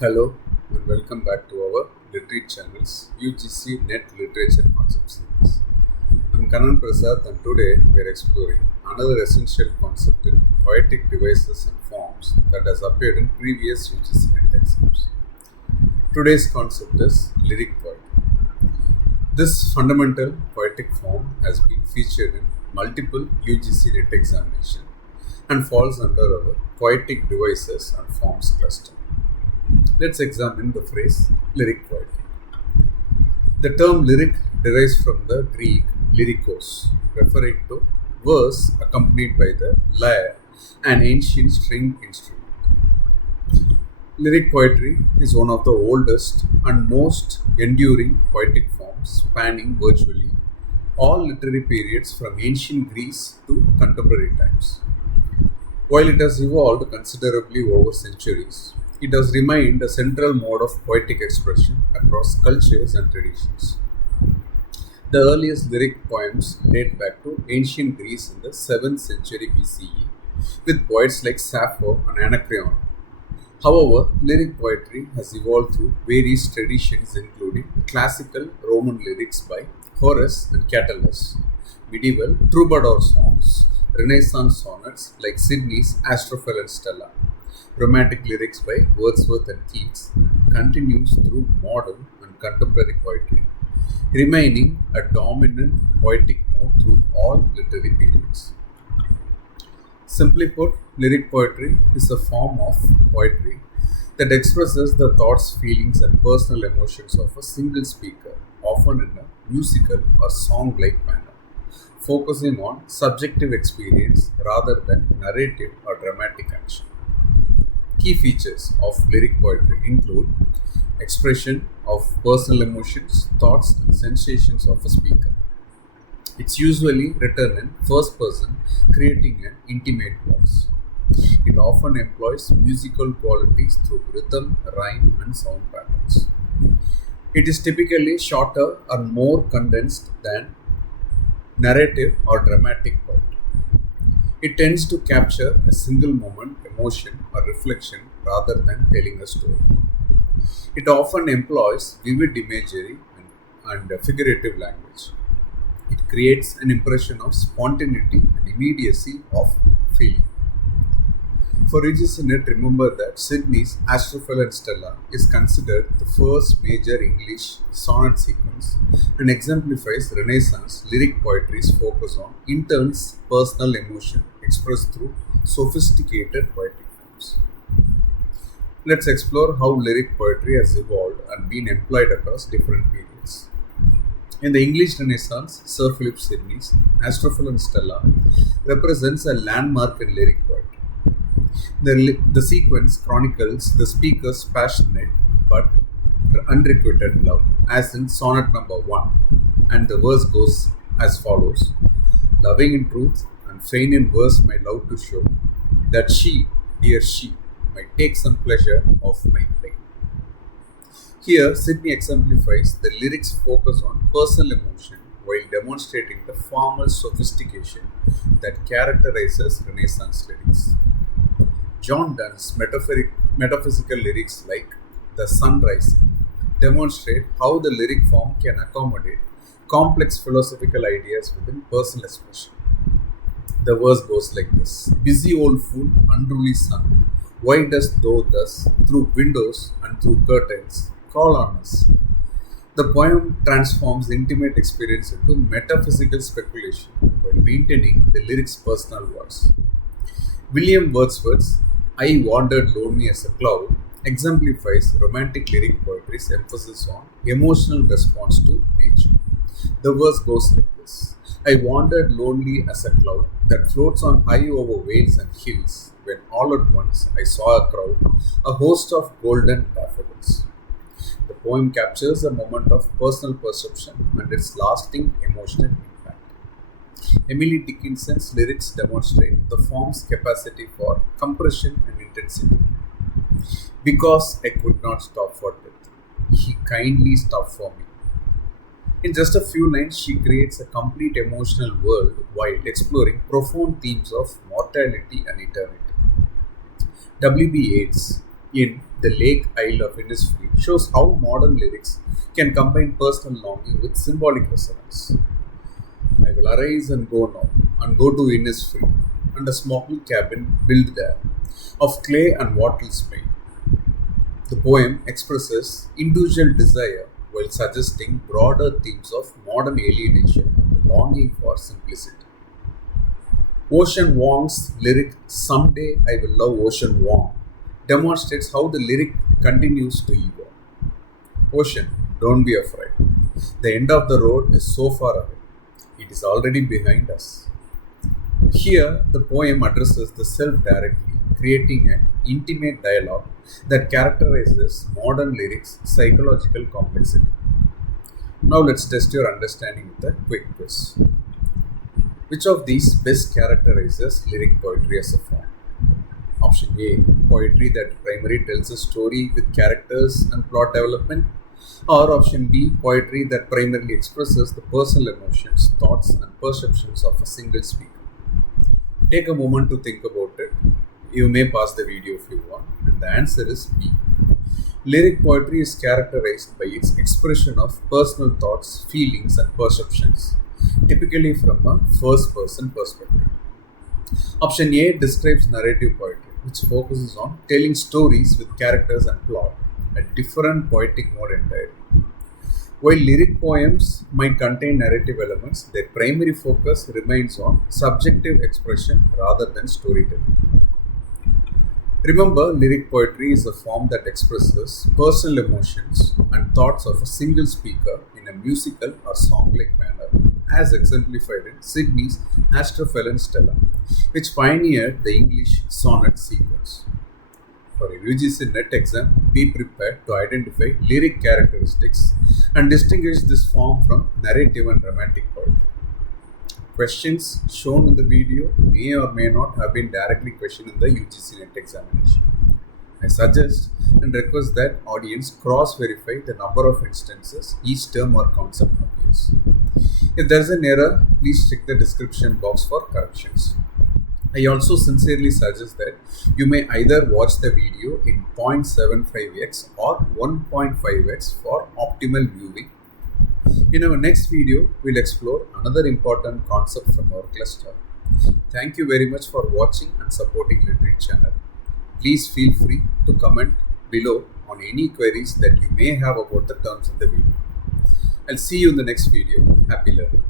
Hello and welcome back to our Literary channel's UGC NET Literature Concept Series. I'm Kanan Prasad and today we are exploring another essential concept in poetic devices and forms that has appeared in previous UGC NET exams. Today's concept is lyric poetry. This fundamental poetic form has been featured in multiple UGC NET examinations and falls under our poetic devices and forms cluster. Let's examine the phrase lyric poetry. The term lyric derives from the Greek lyrikos, referring to verse accompanied by the lyre, an ancient stringed instrument. Lyric poetry is one of the oldest and most enduring poetic forms, spanning virtually all literary periods from ancient Greece to contemporary times. While it has evolved considerably over centuries, it has remained a central mode of poetic expression across cultures and traditions. The earliest lyric poems date back to ancient Greece in the 7th century BCE, with poets like Sappho and Anacreon. However, lyric poetry has evolved through various traditions, including classical Roman lyrics by Horace and Catullus, medieval troubadour songs, Renaissance sonnets like Sidney's Astrophel and Stella, romantic lyrics by Wordsworth and Keats, continues through modern and contemporary poetry, remaining a dominant poetic mode through all literary periods. Simply put, lyric poetry is a form of poetry that expresses the thoughts, feelings, and personal emotions of a single speaker, often in a musical or song like manner, focusing on subjective experience rather than narrative or dramatic action. Key features of lyric poetry include expression of personal emotions, thoughts, and sensations of a speaker. It's usually written in first person, creating an intimate voice. It often employs musical qualities through rhythm, rhyme, and sound patterns. It is typically shorter and more condensed than narrative or dramatic poetry. It tends to capture a single moment, emotion, or reflection rather than telling a story. It often employs vivid imagery and figurative language. It creates an impression of spontaneity and immediacy of feeling. For UGC NET, remember that Sidney's Astrophel and Stella is considered the first major English sonnet sequence and exemplifies Renaissance lyric poetry's focus on intense personal emotion expressed through sophisticated poetic forms. Let's explore how lyric poetry has evolved and been employed across different periods. In the English Renaissance, Sir Philip Sidney's Astrophel and Stella represents a landmark in lyric poetry. The sequence chronicles the speaker's passionate but unrequited love, as in sonnet number 1, and the verse goes as follows: Loving in truth and fain in verse my love to show, that she, dear she, might take some pleasure of my pain. Here, Sidney exemplifies the lyrics' focus on personal emotion while demonstrating the formal sophistication that characterizes Renaissance lyrics. John Donne's metaphysical lyrics like The Sun Rising demonstrate how the lyric form can accommodate complex philosophical ideas within personal expression. The verse goes like this: Busy old fool, unruly sun, why dost thou thus, through windows and through curtains, call on us? The poem transforms intimate experience into metaphysical speculation while maintaining the lyric's personal voice. William Wordsworth's I Wandered Lonely as a Cloud exemplifies romantic lyric poetry's emphasis on emotional response to nature. The verse goes like this: I wandered lonely as a cloud that floats on high over vales and hills, when all at once I saw a crowd, a host of golden daffodils. The poem captures a moment of personal perception and its lasting emotional impact. Emily Dickinson's lyrics demonstrate the form's capacity for compression and intensity. Because I could not stop for death, he kindly stopped for me. In just a few lines, she creates a complete emotional world while exploring profound themes of mortality and eternity. W.B. Yeats, in The Lake Isle of Innisfree shows how modern lyrics can combine personal longing with symbolic resonance. I will arise and go now, and go to Innisfree, and a small cabin built there, of clay and wattles made. The poem expresses individual desire while suggesting broader themes of modern alienation and the longing for simplicity. Ocean Wong's lyric "Someday I Will Love Ocean Wong" demonstrates how the lyric continues to evolve. Ocean, don't be afraid. The end of the road is so far away. It is already behind us. Here, the poem addresses the self directly, creating an intimate dialogue that characterizes modern lyrics' psychological complexity. Now, let's test your understanding with a quick quiz. Which of these best characterizes lyric poetry as a form? Option A, poetry that primarily tells a story with characters and plot development. Or option B, poetry that primarily expresses the personal emotions, thoughts, and perceptions of a single speaker. Take a moment to think about it. You may pause the video if you want. And the answer is B. Lyric poetry is characterized by its expression of personal thoughts, feelings, and perceptions, typically from a first-person perspective. Option A describes narrative poetry, which focuses on telling stories with characters and plot, a different poetic mode entirely. While lyric poems might contain narrative elements, their primary focus remains on subjective expression rather than storytelling. Remember, lyric poetry is a form that expresses personal emotions and thoughts of a single speaker in a musical or song-like manner, as exemplified in Sydney's Astrophel Stella, which pioneered the English sonnet sequence. For a UGC NET exam, be prepared to identify lyric characteristics and distinguish this form from narrative and romantic poetry. Questions shown in the video may or may not have been directly questioned in the UGC NET examination. I suggest and request that audience cross-verify the number of instances each term or concept appears. If there is an error, please check the description box for corrections. I also sincerely suggest that you may either watch the video in 0.75x or 1.5x for optimal viewing. In our next video, we'll explore another important concept from our cluster. Thank you very much for watching and supporting Literary channel. Please feel free to comment below on any queries that you may have about the terms in the video. I'll see you in the next video. Happy learning.